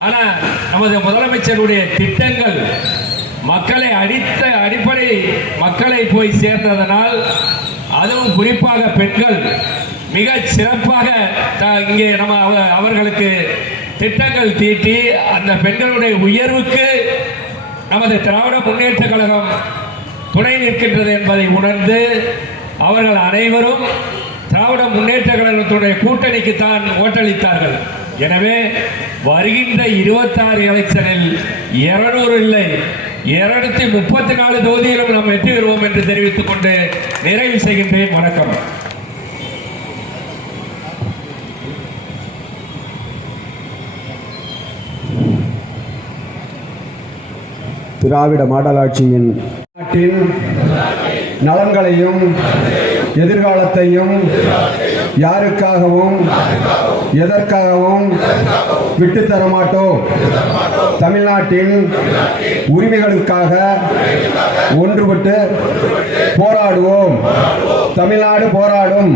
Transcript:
ஆனா நமது முதலமைச்சருடைய திட்டங்கள் மக்களை அடித்த அடிப்படை மக்களை போய் சேர்ந்ததனால் அதுவும் குறிப்பாக பெண்கள் மிக சிறப்பாக த- இங்கே நம்ம அவ- அவர்களுக்கு திட்டங்கள் தீட்டி அந்த பெண்களுடைய உயர்வுக்கு நமது திராவிட முன்னேற்ற கழகம் துணை நிற்கின்றது என்பதை உணர்ந்து அவர்கள் அனைவரும் திராவிட முன்னேற்ற கழகத்துடைய கூட்டணிக்கு தான் ஓட்டளித்தார்கள். எனவே வருகின்ற இருபத்தாறு எலெக்ஷனில் இருநூறு இல்லை இருநூத்தி முப்பத்தி நாலு தொகுதியிலும் நாம் வெற்றி பெறுவோம் என்று தெரிவித்துக் கொண்டு நிறைவு செய்கின்றேன். வணக்கம். திராவிட மாடலாட்சியின் நாட்டின் நலன்களையும் எதிர்காலத்தையும் யாருக்காகவும் எதற்காகவும் விட்டு மாட்டோம் தமிழ்நாட்டின் உரிமைகளுக்காக ஒன்றுபட்டு போராடுவோம். தமிழ்நாடு போராடும்.